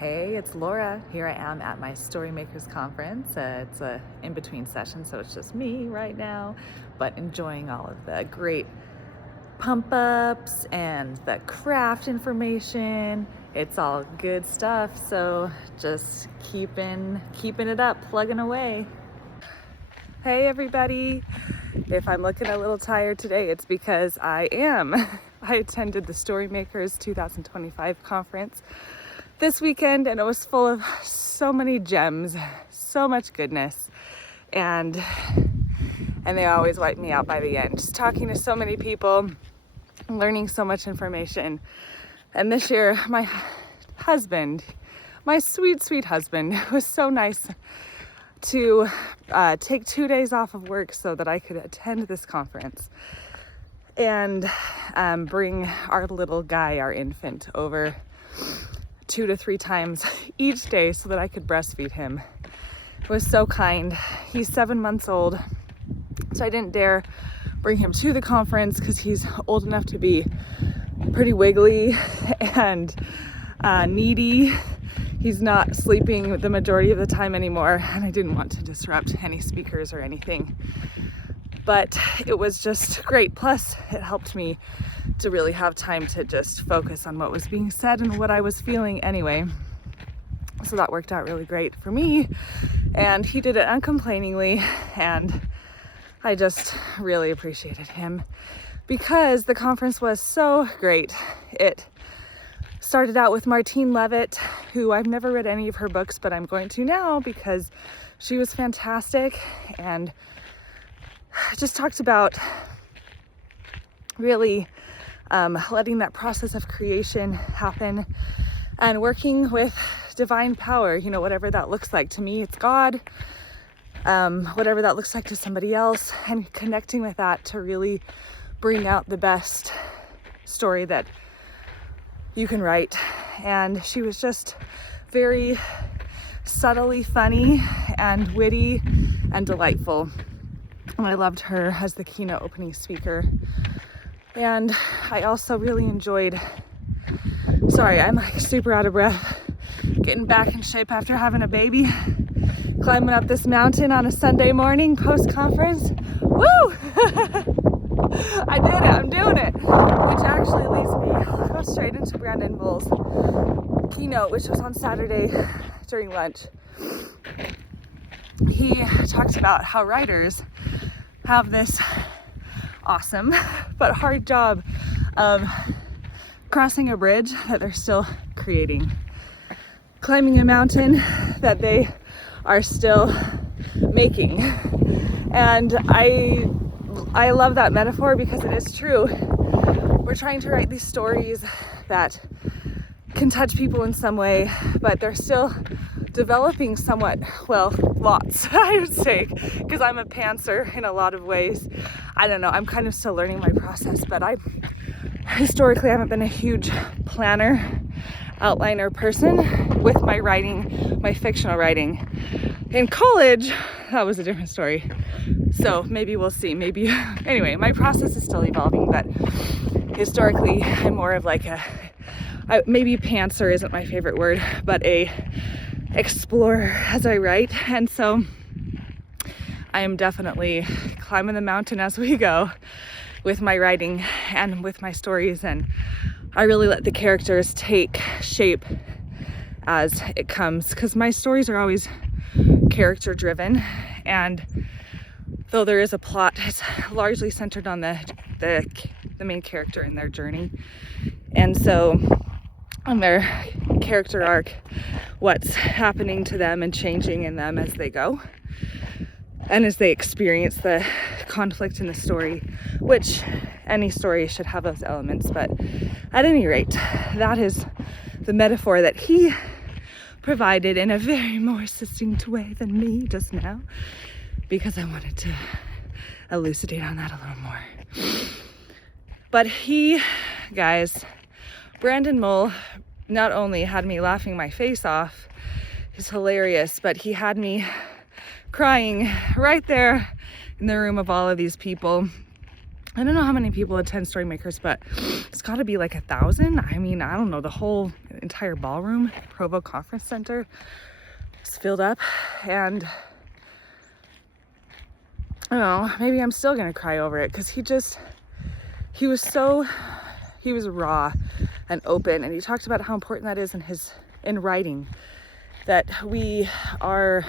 Hey, it's Laura. Here I am at my Storymakers Conference. It's a in-between session, so it's just me right now, but enjoying all of the great pump-ups and the craft information. It's all good stuff, so just keeping it up, plugging away. Hey everybody. If I'm looking a little tired today, it's because I am. I attended the Storymakers 2025 conference this weekend, and it was full of so many gems, so much goodness, and they always wipe me out by the end. Just talking to so many people, learning so much information. And this year, my husband, my sweet husband, was so nice to take 2 days off of work so that I could attend this conference and bring our little guy, our infant, over 2 to 3 times each day so that I could breastfeed him. It was so kind. He's 7 months old, so I didn't dare bring him to the conference because he's old enough to be pretty wiggly and needy. He's not sleeping the majority of the time anymore, and I didn't want to disrupt any speakers or anything. But it was just great. Plus, it helped me to really have time to just focus on what was being said and what I was feeling anyway. So that worked out really great for me, and he did it uncomplainingly, and I just really appreciated him because the conference was so great. It started out with Martine Levitt, who I've never read any of her books, but I'm going to now because she was fantastic, and just talked about really letting that process of creation happen and working with divine power, whatever that looks like. To me, it's God, whatever that looks like to somebody else, and connecting with that to really bring out the best story that you can write. And she was just very subtly funny and witty and delightful. And I loved her as the keynote opening speaker. And I also really enjoyed, sorry, I'm like super out of breath, getting back in shape after having a baby, climbing up this mountain on a Sunday morning post-conference. Woo! I did it, I'm doing it. Which actually leads me, I'll go straight into Brandon Mull's keynote, which was on Saturday during lunch. He talked about how writers have this awesome but hard job of crossing a bridge that they're still creating, climbing a mountain that they are still making. And I love that metaphor because it is true. We're trying to write these stories that can touch people in some way, but they're still developing somewhat, well, lots, I would say, because I'm a pantser in a lot of ways. I don't know, I'm kind of still learning my process, but I historically haven't been a huge planner, outliner person with my writing, my fictional writing. In college, that was a different story. So maybe we'll see, anyway, my process is still evolving, but historically, I'm more of like maybe pantser isn't my favorite word, but a explorer as I write. And so I am definitely climbing the mountain as we go with my writing and with my stories, and I really let the characters take shape as it comes, because my stories are always character driven, and though there is a plot, it's largely centered on the main character and their journey. And so on their character arc, what's happening to them and changing in them as they go and as they experience the conflict in the story, which any story should have those elements. But at any rate, that is the metaphor that he provided in a very more succinct way than me just now, because I wanted to elucidate on that a little more. But Brandon Mull not only had me laughing my face off, he's hilarious, but he had me crying right there in the room of all of these people I don't know how many people attend Storymakers, but it's got to be like 1,000. I mean, I don't know, the whole entire ballroom, Provo Conference Center is filled up, and I don't know, maybe I'm still gonna cry over it, because he was raw and open, and he talked about how important that is in writing, that we are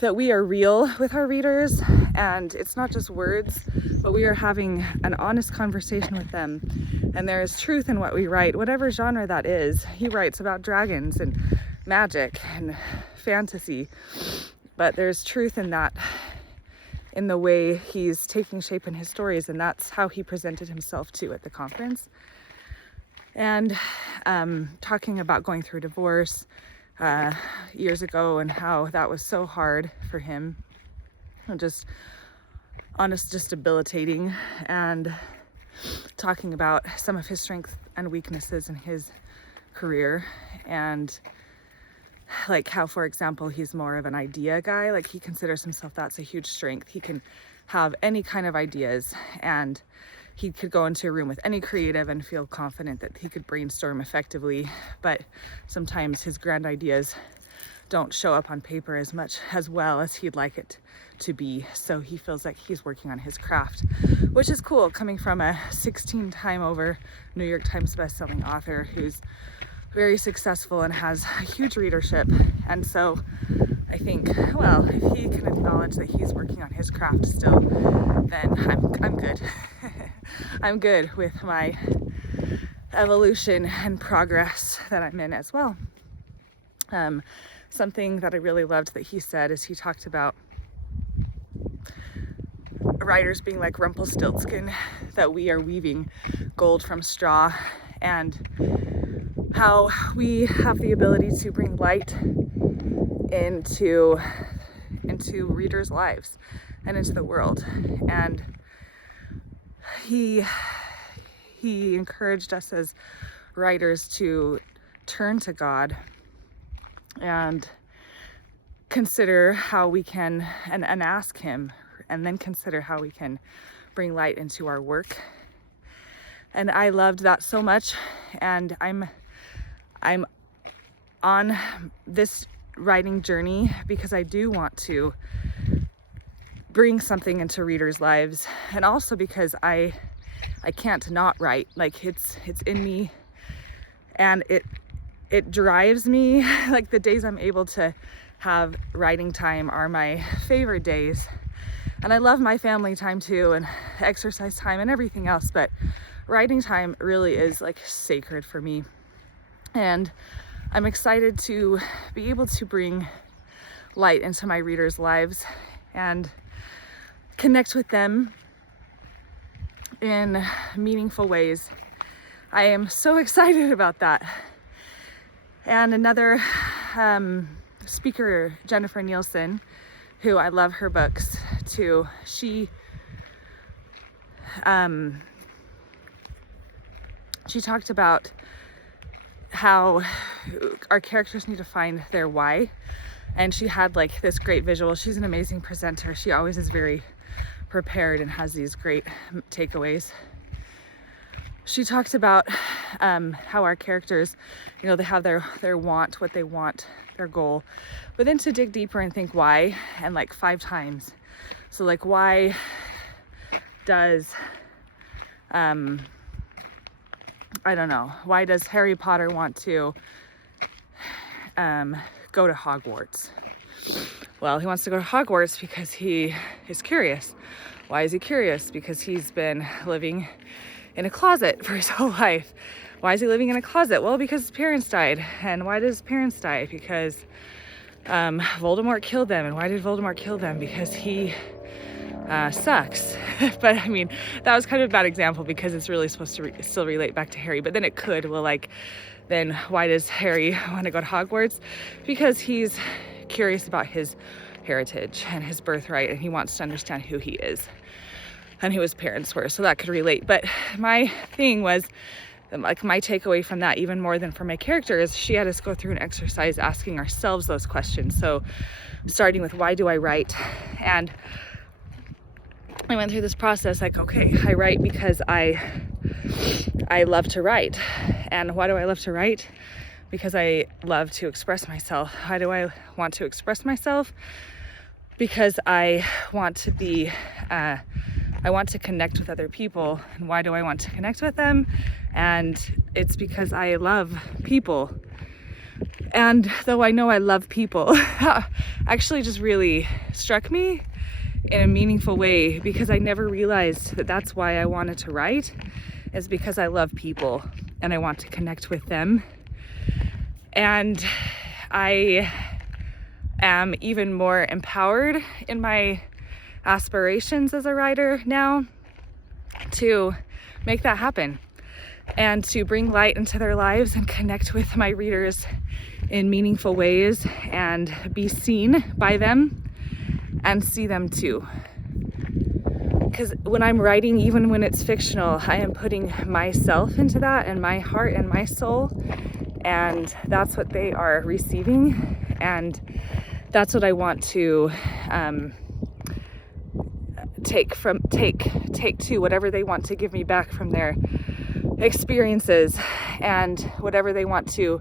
real with our readers, and it's not just words, but we are having an honest conversation with them, and there is truth in what we write, whatever genre that is. He writes about dragons and magic and fantasy, but there's truth in that, in the way he's taking shape in his stories, and that's how he presented himself too at the conference. And talking about going through divorce years ago, and how that was so hard for him, and just debilitating, and talking about some of his strengths and weaknesses in his career, and like how, for example, he's more of an idea guy. Like, he considers himself, that's a huge strength. He can have any kind of ideas, and he could go into a room with any creative and feel confident that he could brainstorm effectively, but sometimes his grand ideas don't show up on paper as well as he'd like it to be. So he feels like he's working on his craft, which is cool, coming from a 16-time over New York Times bestselling author who's very successful and has a huge readership. And so I think, well, if he can acknowledge that he's working on his craft still, then I'm good. I'm good with my evolution and progress that I'm in as well. Something that I really loved that he said is, he talked about writers being like Rumpelstiltskin, that we are weaving gold from straw, and how we have the ability to bring light into readers' lives and into the world. And he encouraged us as writers to turn to God and consider how we can, and ask him, and then consider how we can bring light into our work. And I loved that so much, and I'm on this writing journey because I do want to bring something into readers' lives, and also because I can't not write. Like, it's in me, and it drives me. Like, the days I'm able to have writing time are my favorite days, and I love my family time too, and exercise time and everything else, but writing time really is like sacred for me. And I'm excited to be able to bring light into my readers' lives and connect with them in meaningful ways. I am so excited about that. And another speaker, Jennifer Nielsen, who I love her books too, she talked about how our characters need to find their why, and she had like this great visual. She's an amazing presenter. She always is very prepared and has these great takeaways. She talked about how our characters, you know, they have their want, what they want, their goal, but then to dig deeper and think why, and like 5 times. So like, why does I don't know, why does Harry Potter want to go to Hogwarts? Well, he wants to go to Hogwarts because he is curious. Why is he curious? Because he's been living in a closet for his whole life. Why is he living in a closet? Well, because his parents died. And why did his parents die? Because Voldemort killed them. And why did Voldemort kill them? Because he sucks. But I mean, that was kind of a bad example because it's really supposed to still relate back to Harry, but then it could. Well, like, then why does Harry want to go to Hogwarts? Because he's curious about his heritage and his birthright, and he wants to understand who he is and who his parents were. So that could relate. But my thing was, like, my takeaway from that, even more than for my character, is she had us go through an exercise asking ourselves those questions. So starting with, why do I write? And I went through this process like, okay, I write because I love to write. And why do I love to write? Because I love to express myself. How do I want to express myself? Because I want to be, I want to connect with other people. And why do I want to connect with them? And it's because I love people. And though I know I love people, actually just really struck me in a meaningful way, because I never realized that that's why I wanted to write, is because I love people and I want to connect with them. And I am even more empowered in my aspirations as a writer now to make that happen and to bring light into their lives and connect with my readers in meaningful ways and be seen by them and see them too. Because when I'm writing, even when it's fictional, I am putting myself into that and my heart and my soul, and that's what they are receiving, and that's what I want to take to whatever they want to give me back from their experiences, and whatever they want to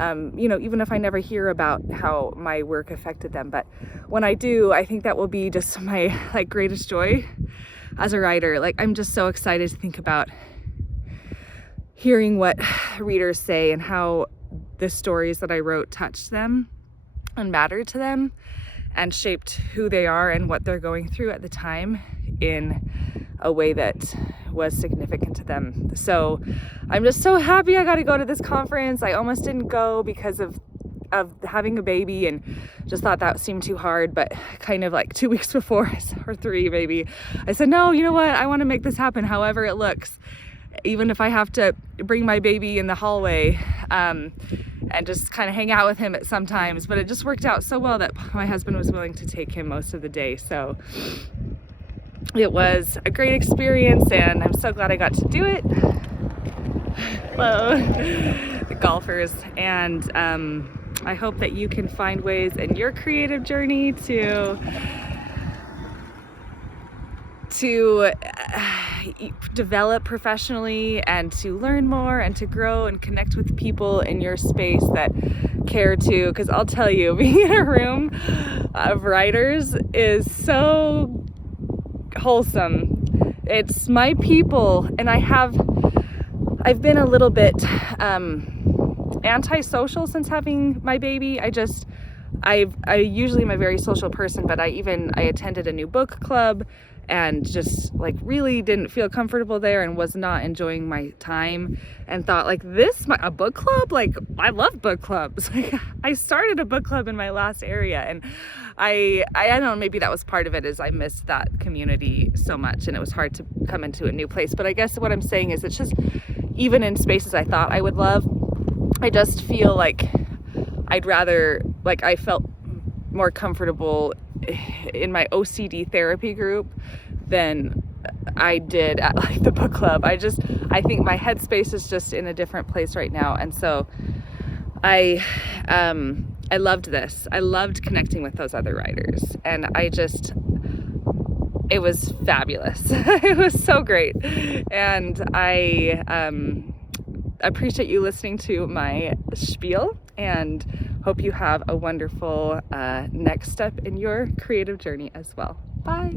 even if I never hear about how my work affected them, but when I do, I think that will be just my greatest joy as a writer. I'm just so excited to think about hearing what readers say and how the stories that I wrote touched them and mattered to them and shaped who they are and what they're going through at the time in a way that was significant to them. So I'm just so happy I got to go to this conference. I almost didn't go because of having a baby and just thought that seemed too hard, but kind of 2 weeks before, or 3 maybe, I said, no, you know what, I want to make this happen however it looks, even if I have to bring my baby in the hallway and just kind of hang out with him at some times. But it just worked out so well that my husband was willing to take him most of the day. So it was a great experience, and I'm so glad I got to do it. Hello, the golfers. And I hope that you can find ways in your creative journey to develop professionally and to learn more and to grow and connect with people in your space that care too. Because I'll tell you, being in a room of writers is so wholesome. It's my people, and I've been a little bit antisocial since having my baby. I usually am a very social person, but I attended a new book club and just really didn't feel comfortable there and was not enjoying my time, and thought a book club, I love book clubs. I started a book club in my last area, and I don't know, maybe that was part of it, is I missed that community so much and it was hard to come into a new place. But I guess what I'm saying is, it's just, even in spaces I thought I would love, I just feel I'd rather, I felt more comfortable in my OCD therapy group than I did at the book club. I think my headspace is just in a different place right now. And so I loved this. I loved connecting with those other writers, and it was fabulous. It was so great. And I appreciate you listening to my spiel, and hope you have a wonderful next step in your creative journey as well. Bye.